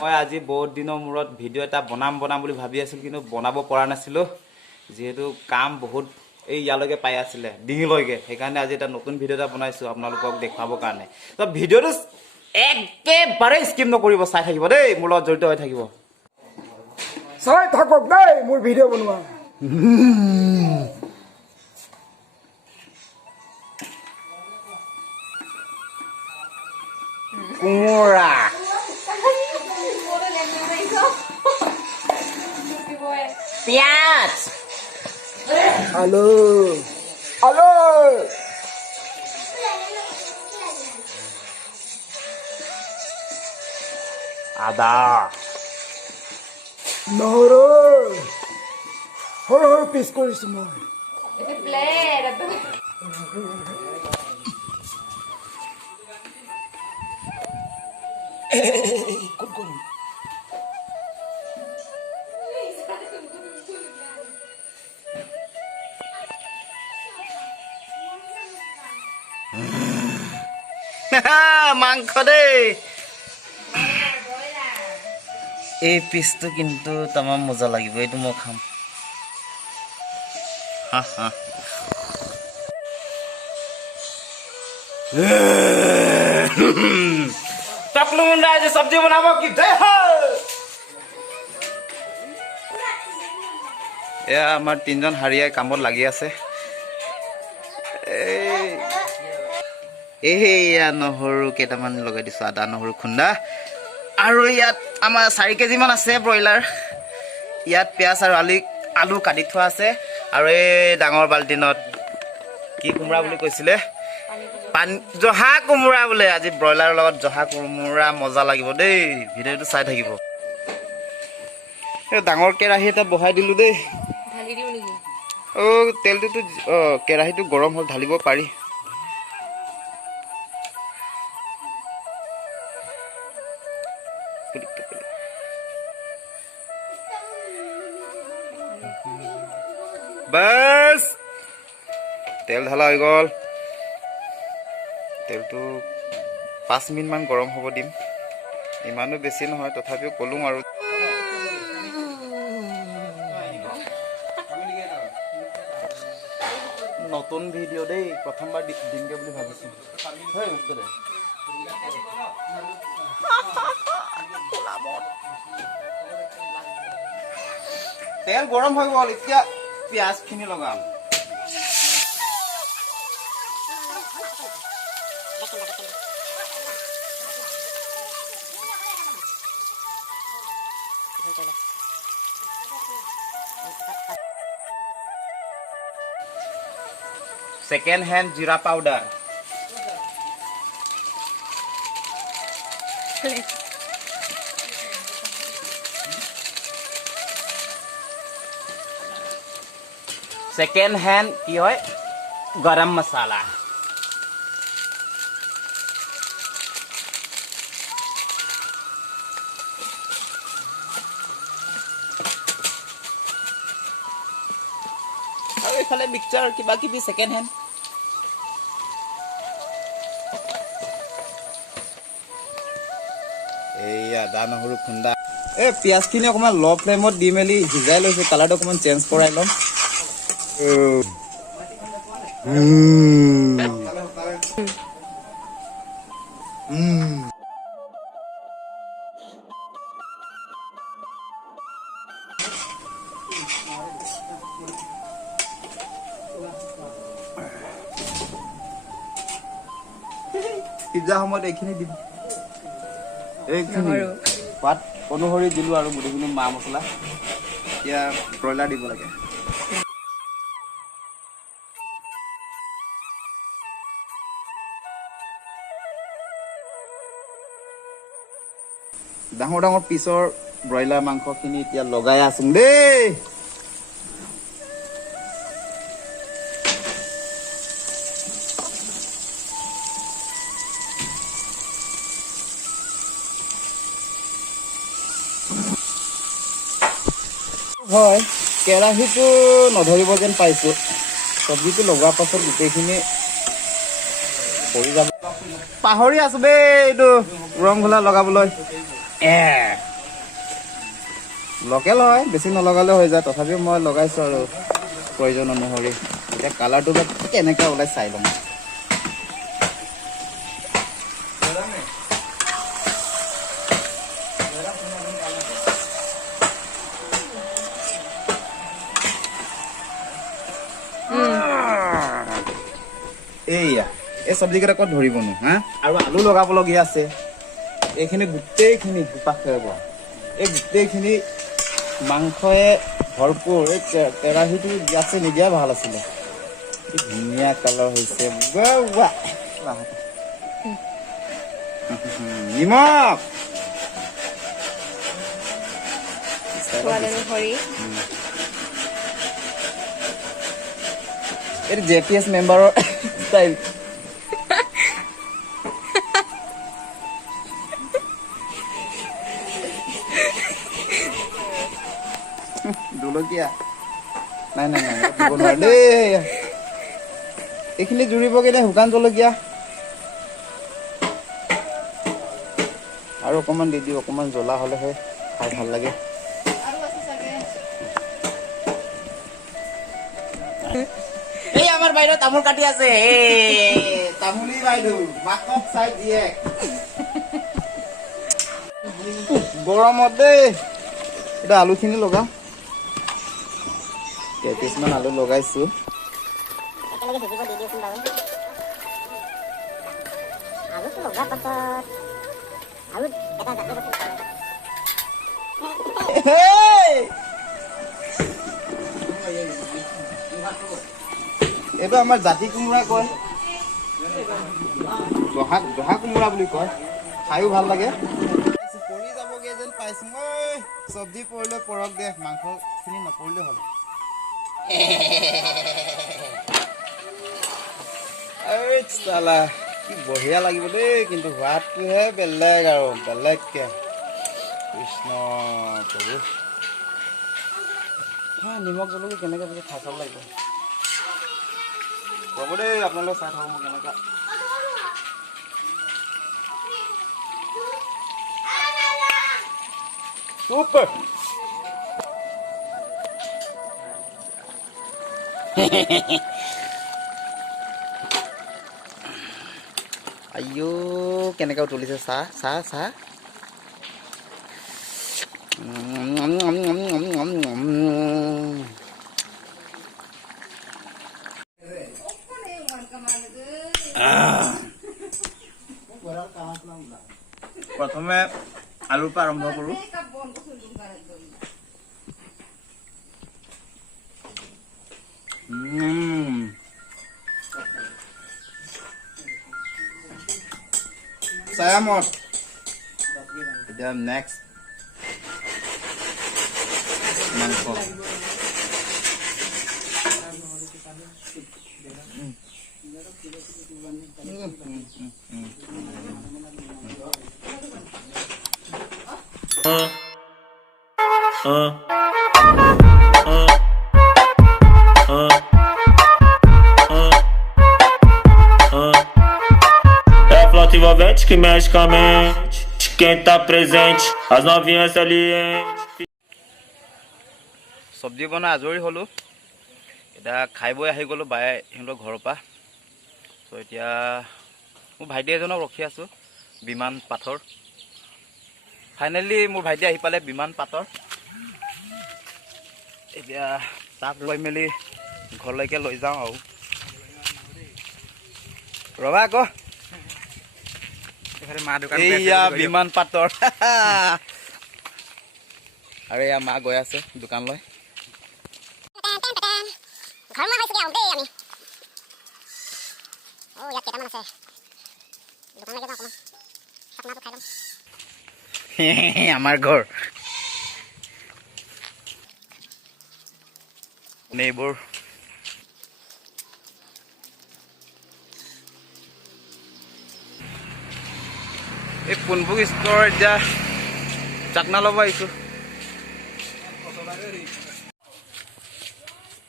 মই আজি বহুত দিনৰ মূৰত ভিডিঅ' এটা বনাম বুলি ভাবি আছিলোঁ, কিন্তু বনাব পৰা নাছিলোঁ যিহেতু কাম বহুত ইয়ালৈকে পাই আছিলে ডিঙিলৈকে। সেইকাৰণে আজি এটা নতুন ভিডিঅ' এটা বনাইছোঁ আপোনালোকক দেখুৱাবৰ কাৰণে। তো ভিডিঅ'টো একেবাৰে স্কিপ নকৰিব, চাই থাকিব দেই, মোৰ লগত জড়িত হৈ থাকিব। চাই থাকক দেই মোৰ ভিডিঅ' বনোৱা। কোমোৰা পিঁয়াজ আলু আলু আদা নহৰু সৰু সৰু পিচ কৰিছোঁ মই। মাংস দেই। এই পিচটো কিন্তু তামাম মজা লাগিব, এইটো মই খাম। टकलू मुंडा आज सब्जी बनाबो की जय हो। এয়া আমাৰ তিনজন হাৰিয়াই কামত লাগি আছে। এয়া নহৰু কেইটামান লগাই দিছো, আদা নহৰু খুন্দা। আৰু ইয়াত আমাৰ 4 কেজি মান আছে ব্ৰইলাৰ। ইয়াত পিঁয়াজ আৰু আলু কাটি থোৱা আছে। আৰু এই ডাঙৰ বাল্টিনত কি কোমোৰা বুলি কৈছিলে, জহা কোমোৰা বোলে। আজি ব্ৰইলাৰৰ লগত জহা কোমোৰা মজা লাগিব দেই, ভিডিঅ'টো চাই থাকিব। ডাঙৰ কেৰাহী এটা বহাই দিলো দেই। তেলটোতো কেৰাহীটো গৰম হ'ল, ঢালিব পাৰি। বাস তেল ঢালা হৈ গ'ল। তেলটো 5 মিনিট মান গৰম হ'ব দিম, ইমানো বেছি নহয়, তথাপিও ক'লো আৰু। নতুন ভিডিঅ' দেই, প্ৰথমবাৰ দিমগে বুলি ভাবিছোঁ। তেল গৰম হৈ গ'ল, এতিয়া পিঁয়াজখিনি লগাম। सेकेंड हैंड जीरा पाउडर, सेकेंड हैंड की है गरम मसाला, আৰু এইফালে মিক্সচাৰ কিবা কিবি সেকেন্ড হেণ্ড। এই আদা নহৰু খুন্দা। এই পিঁয়াজখিনি অকণমান ল' ফ্লেমত দি মেলি সিজাই লৈছোঁ, কালাৰটো অকণমান চেঞ্জ কৰাই ল'ম। সিজা সময়ত এইখিনি দিম, এইখিনি পাত অনুসৰি দিলোঁ আৰু গোটেইখিনি মা মছলা। এতিয়া ব্ৰইলাৰ দিব লাগে। ডাঙৰ ডাঙৰ পিচৰ ব্ৰইলাৰ মাংসখিনি এতিয়া লগাই আছোঁ দেই। হয়, কেৰাহীটো নধৰিব যেন পাইছোঁ। চব্জিটো লগোৱাৰ পাছত গোটেইখিনি পৰি যাব। পাহৰি আছো বে এইটো ৰং ঘোলা লগাবলৈ লোকেল হয় বেছি নলগালে হৈ যায় তথাপিও মই লগাইছো আৰু প্ৰয়োজন অনুসৰি এতিয়া কালাৰটো বা কেনেকৈ ওলাই চাই ল'ম এইয়া এই চব্জিকেইটা ক'ত ধৰিবনো হা আৰু আলু লগাবলগীয়া আছে এইখিনি গোটেইখিনি দুপাক কৰিব এই গোটেইখিনি মাংসয়ে ভৰপূৰ এই কেৰাহীটো গেছে নিদিয়া ভাল আছিলে কি ধুনীয়া কালাৰ হৈছে নিমখ এইটো JPS মেম্বাৰৰ ষ্টাইল জলকীয়া নাই নাই নাই দিব নোৱাৰে দেই এইখিনি জুৰিব কেনে শুকান জলকীয়া আৰু অকণমান দি দিওঁ অকণমান জ্বলা হ'লেহে খাই ভাল লাগে এই আমাৰ বাইদেউ তামোল কাটি আছে তামোলী বাইদেউ মাকক চাই দিয়ে গৰমত দেই এতিয়া আলুখিনি লগাম 30 মান আলু লগাইছো এইটো আমাৰ জাতি কোমোৰা কয় জহা কোমোৰা বুলি কয় খায়ো ভাল লাগে পৰি যাবগে যেন পাইছো মই চব্জি পৰিলে পৰক দে মাংসখিনি নপৰিলে হ'ল চালা কি বঢ়িয়া লাগিব দেই কিন্তু সোৱাদটোহে বেলেগ আৰু বেলেগকে কৃষ্ণ প্ৰভু নিমখ জলকীয়া কেনেকৈ খাই চাব লাগিব হ'ব দেই আপোনালোকে চাই থাকক মই কেনেকৈ Super! Ayo, কেনেকৈ তুলিছে চাহ প্ৰথমে আলুৰ পৰা আৰম্ভ কৰোঁ Sayamot. Then next mangkok. Envolvente que mexe com a mente de quem tá presente, as novinhas salientes. চব্জি বনাই আজৰি হ'লো এতিয়া খাই বৈ আহি গ'লো বাই সিহঁতৰ ঘৰৰ পৰা চ' এতিয়া মোৰ ভাইটি এজনক ৰখি আছোঁ বিমান পাথৰ ফাইনেলি মোৰ ভাইটি আহি পালে বিমান পাথৰ এতিয়া তাক লৈ মেলি ঘৰলৈকে লৈ যাওঁ আৰু ৰবা আকৌ এইয়া বিমান পাতৰ আৰু এয়া মা গৈ আছে দোকানলৈ আমাৰ ঘৰ এইবোৰ এই পোনপুক ষ্ট'ৰ এতিয়া চাকনা ল'ব আহিছোঁ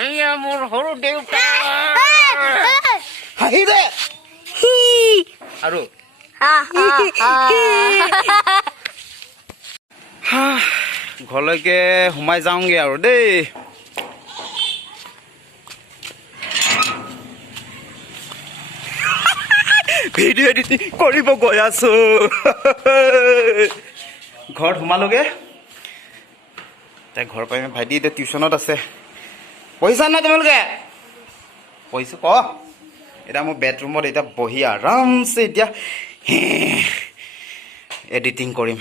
এয়া মোৰ সৰু দেউতা হাঁহি দে আৰু ঘৰলৈকে সোমাই যাওঁগে আৰু দেই ভিডিঅ' এডিটিং কৰিব গৈ আছো ঘৰত সোমালোগে তাই ঘৰৰ পৰা ভাইটি এতিয়া টিউশ্যনত আছে পঢ়িছা নাই তোমালোকে পঢ়িছোঁ ক এতিয়া মোৰ বেডৰুমত এতিয়া বহি আৰামছে এতিয়া এডিটিং কৰিম